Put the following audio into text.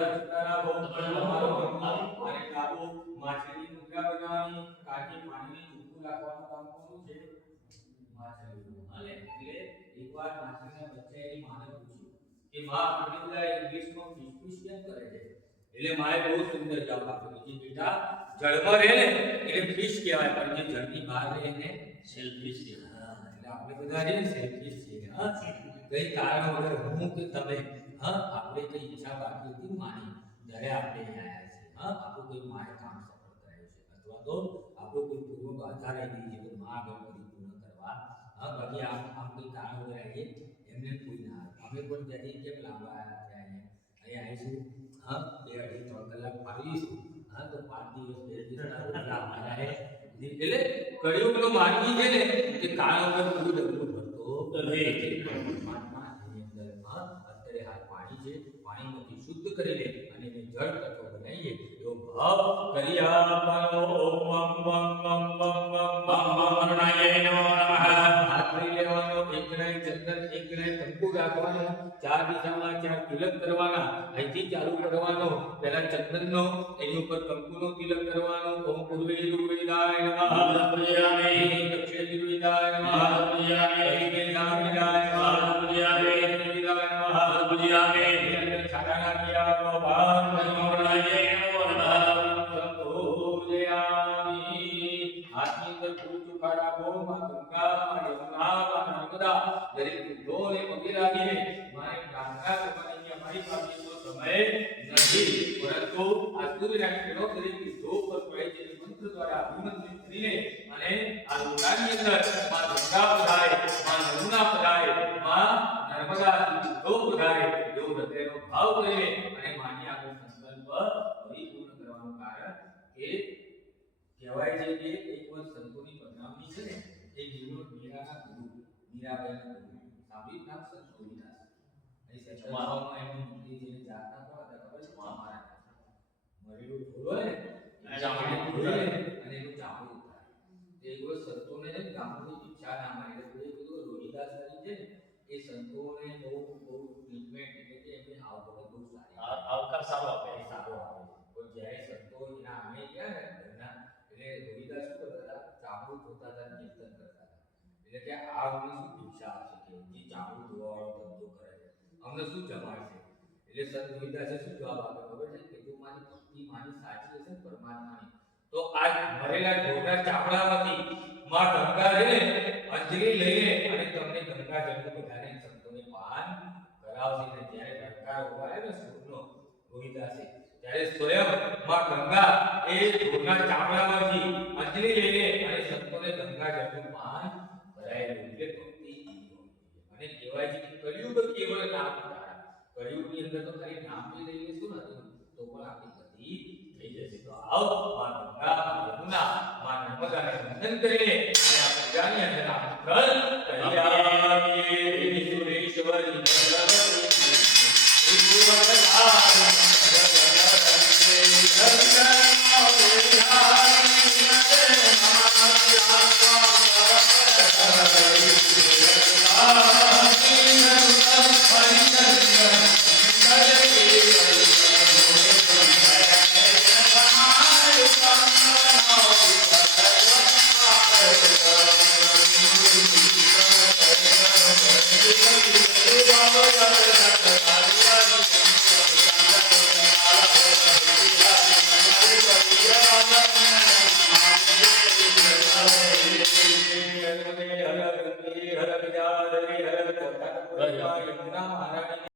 દક્ષતાના બહુ તમારો અને કાબુ માછલીની મુદ્રા બનાવવાની કાચી પાણીની ચૂકું રાખવાનું કામ કોનું છે માછલીનું અને એટલે એકવાર માછલીના બચ્ચાએ માને પૂછ્યું કે માં આટલી બધા ઇંગ્લિશમાં ફિશ કેમ કરે છે એટલે માએ બહુ સુંદર જવાબ આપ્યો કે બેટા જળમાં રહે ને એટલે ફિશ કહેવાય પણ જે જળની બહાર રહે એને સેલ્ફિશ કહેવાય એટલે આપણે બધા છે સેલ્ફિશ છીએ હા કઈ કારણ વગર હું કે તમે હા આપણે કઈ ઈચ્છા બાકી હતી માની જ્યારે આપણે આવ્યા છે હા આપણું કોઈ માએ કામ સફળ કરાયું છે અથવા તો આપણું કોઈ પૂર્વ બાધા રહી ગઈ છે તો માં આગળ પૂર્ણ કરવા હા બાકી આમ કોઈ કારણ વગર આવીએ એમને કોઈ ના અમે પણ ત્યાંથી કેમ લાંબા આવ્યા છે અહીંયા આવીશું હા 2-2.5 કલાક ફાવીશું હા તો 5 દિવસ 2 દિવસ લાંબા રહે એટલે કળિયુગનો માનવી છે ને કે કાળ વગર કોઈ ડગલું ભરતો નથી અત્યારે હાલ પાણી છે પાણીમાંથી શુદ્ધ કરી લે અને એને જળ તત્વ બનાવીએ એવો ભાવ કરી આપવાનો ઓમ બમ બમ બમ બમ બમ બમ અરુણાય નમો નમઃ હાથ લઈ લેવાનો એક ગ્રાય ચંદન એક ગ્રાય કંકુ રાખવાનો 4 દિશામાં 4 તિલક કરવાના અહીંથી ચાલુ કરવાનો પહેલા ચંદનનો એની ઉપર કંકુનો તિલક કરવાનો ઓમ પૂર્વેરુવેદાય નમઃ પૂજયામિ દક્ષિણેરુવેદાય નમઃ પૂજયામિ વેદામિદાય નમઃ પૂજયામિ પૂજયામિ છાડાના કિયાનો ભાવ નમોનાય નમો નમઃ પૂજયામિ હાથની અંદર ફૂલ ચુકાડા ગો માં ગંગા યમુના નર્મદા દરેક ધોને પગે લાગીને મારે ગંગા કરવાની અમારી પાસે તો સમય નથી પરંતુ આ સૂર્યના કિરણો દરેક ધો પર પડે છે મંત્ર દ્વારા અભિમંત્રિત કરીને અને આ લોટાની અંદર માં ગંગા પધારે માં યમુના પધારે માં નર્મદા ધો પધારે એવો હૃદયનો ભાવ કરીને અને માની આગળ સંકલ્પ પરિપૂર્ણ કરવાનું કારણ કે કહેવાય છે કે એકવાર સંતોની પધરામણી છે ને એ જીવનો મીરાના ગુરુ મીરાબાઈના ગુરુ સાબિત નામ સંત ગોવિંદાસ અહીં સચમામાં એમનું મંદિર જેને જાતના કોણ હતા ખબર છે મહારાજ મરેલું ઢોલો ને ચામડી ઢોલે અને એનું ચામડું ઉતારે એકવાર સંતોને છે ને ગામની ઈચ્છા ના માની એટલે એ બધું રોહિદાસ કરી છે ને એ સંતોને બહુ ટ્રીટમેન્ટ એટલે કે એમની આવડત બહુ સારી આવકાર સારો આપે પણ જ્યારે સંતો એના અમે ગયા ને ઘરના એટલે રોહિદાસ શું કરતા હતા ચામડું ધોતા હતા કીર્તન કરતા હતા એટલે કે આ અમને શું ભિક્ષા આપશે કે જે ચામડું ધોવાવાળો ધંધો કરે છે અમને શું જમાડશે એટલે સંત રોહિદાસે શું જવાબ આપ્યો ખબર છે કે જો મારી ભક્તિ મારી સાચી હશે ને પરમાત્માની તો આ મરેલા ઢોરના ચામડામાંથી માં ગંગા છે ને અંજલિ લઈને અને તમને ગંગા જળનું બધાને સંતોને પાન કરાવશે ને જ્યારે ગંગા ઉભારે ને સૂરનો રોહિદાસે ત્યારે સ્વયં માં ગંગા એ ઢોરના ચામડામાંથી અંજલિ લઈને અને સંતોને ગંગા જળનું પાન કરાયેલું એટલે ભક્તિ અને કહેવાય છે કે કળિયુગ કેવળ નામ ઉધારા કળિયુગની અંદર તો ખાલી નામ લઈ લઈએ શું નથી તો પણ આપણી ગતિ થઈ જશે તો આવો માં ગંગા યમુના માં નર્મદાને વંદન કરીને અને આ પૂજાની અંદર આપણે કર કરિયામીએ સુરેશ્વરી